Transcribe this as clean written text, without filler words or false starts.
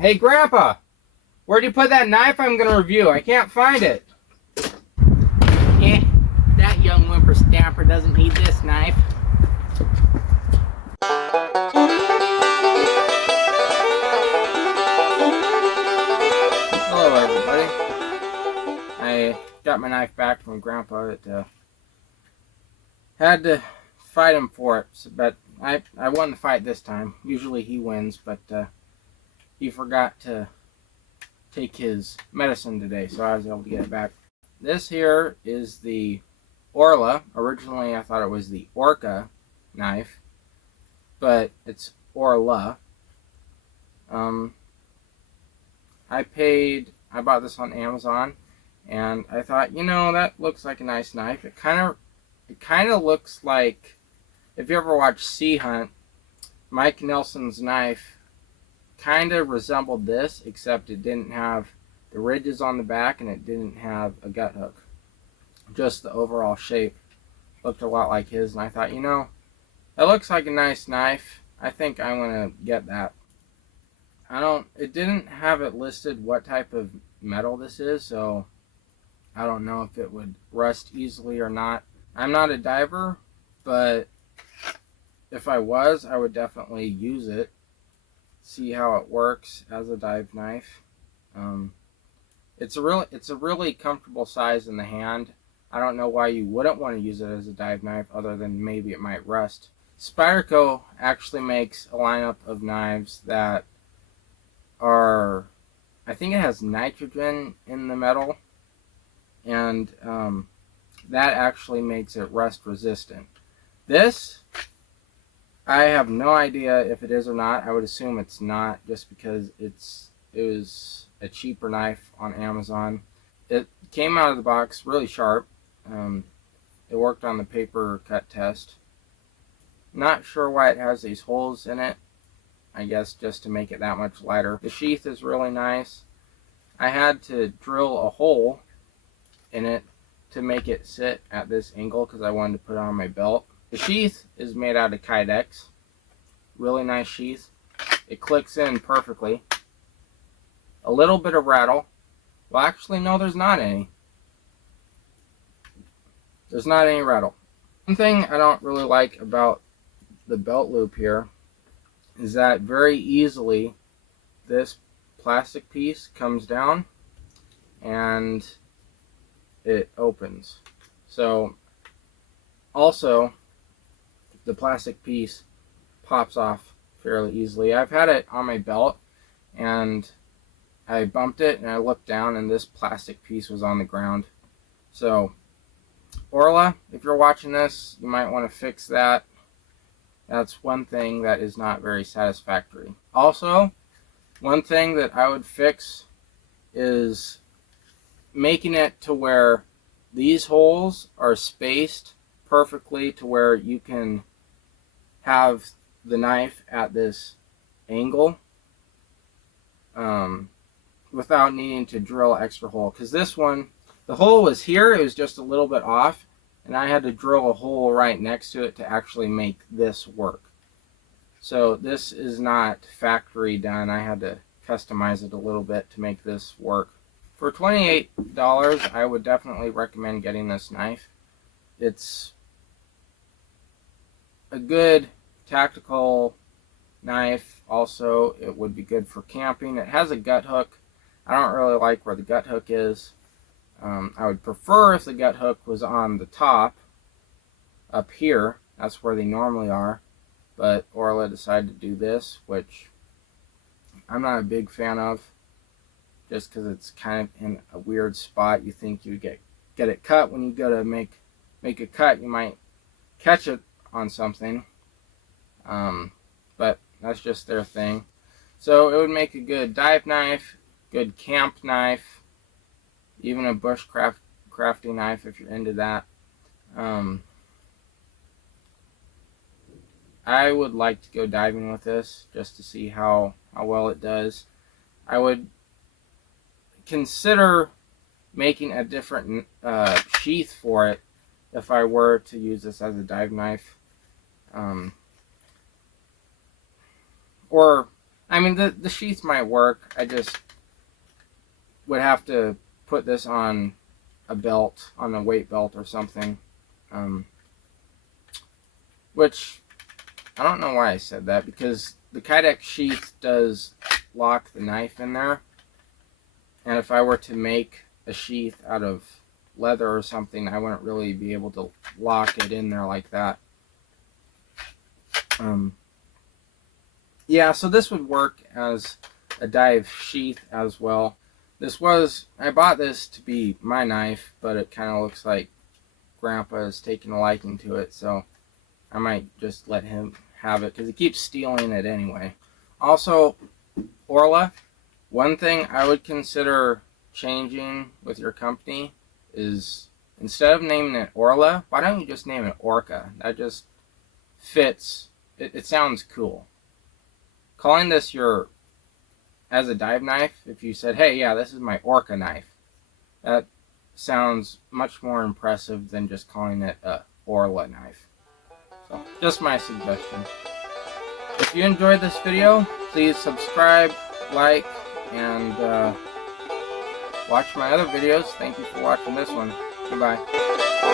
Hey, Grandpa! Where'd you put that knife I'm gonna review? I can't find it. That young whippersnapper doesn't need this knife. Hello, everybody. I got my knife back from Grandpa. It had to fight him for it, but I won the fight this time. Usually he wins, but he forgot to take his medicine today, so I was able to get it back. This here is the Oerla. Originally I thought it was the Orca knife, but it's Oerla. I bought this on Amazon, and I thought, you know, that looks like a nice knife. It kind of looks like, if you ever watched Sea Hunt, Mike Nelson's knife kind of resembled this, except it didn't have the ridges on the back and it didn't have a gut hook. Just the overall shape looked a lot like his, and I thought, you know, that looks like a nice knife. I think I'm going to get that. It didn't have it listed what type of metal this is, so I don't know if it would rust easily or not. I'm not a diver, but if I was, I would definitely use it, see how it works as a dive knife. It's a really comfortable size in the hand. I don't know why you wouldn't want to use it as a dive knife, other than maybe it might rust. Spyderco actually makes a lineup of knives that are, I think it has nitrogen in the metal, and that actually makes it rust resistant. This, I have no idea if it is or not. I would assume it's not, just because it was a cheaper knife on Amazon. It came out of the box really sharp. It worked on the paper cut test. Not sure why it has these holes in it. I guess just to make it that much lighter. The sheath is really nice. I had to drill a hole in it to make it sit at this angle because I wanted to put it on my belt. The sheath is made out of Kydex. Really nice sheath. It clicks in perfectly. A little bit of rattle. Well, actually, no, there's not any. There's not any rattle. One thing I don't really like about the belt loop here is that very easily this plastic piece comes down and it opens. So also the plastic piece pops off fairly easily. I've had it on my belt and I bumped it and I looked down and this plastic piece was on the ground. So Oerla, if you're watching this, you might want to fix that. That's one thing that is not very satisfactory. Also, one thing that I would fix is making it to where these holes are spaced perfectly to where you can have the knife at this angle without needing to drill an extra hole. Because this one, the hole was here, it was just a little bit off, and I had to drill a hole right next to it to actually make this work. So this is not factory done. I had to customize it a little bit to make this work. For $28, I would definitely recommend getting this knife. It's a good tactical knife. Also, it would be good for camping. It has a gut hook. I don't really like where the gut hook is. I would prefer if the gut hook was on the top, up here. That's where they normally are. But Oerla decided to do this, which I'm not a big fan of, just because it's kind of in a weird spot. You think you get it cut. When you go to make a cut, you might catch it on something. But that's just their thing. So it would make a good dive knife, good camp knife, even a bushcrafting knife if you're into that. I would like to go diving with this just to see how well it does. I would consider making a different sheath for it if I were to use this as a dive knife. Or I mean, the sheath might work. I just would have to put this on a belt, on a weight belt or something. Which, I don't know why I said that, because the Kydex sheath does lock the knife in there. And if I were to make a sheath out of leather or something, I wouldn't really be able to lock it in there like that. Yeah, so this would work as a dive sheath as well. I bought this to be my knife, but it kind of looks like Grandpa is taking a liking to it, so I might just let him have it, because he keeps stealing it anyway. Also, Oerla, one thing I would consider changing with your company is, instead of naming it Oerla, why don't you just name it Orca? That just fits. It sounds cool. Calling this as a dive knife, if you said, hey, yeah, this is my Orca knife, that sounds much more impressive than just calling it a Oerla knife. So, just my suggestion. If you enjoyed this video, please subscribe, like, and watch my other videos. Thank you for watching this one. Goodbye.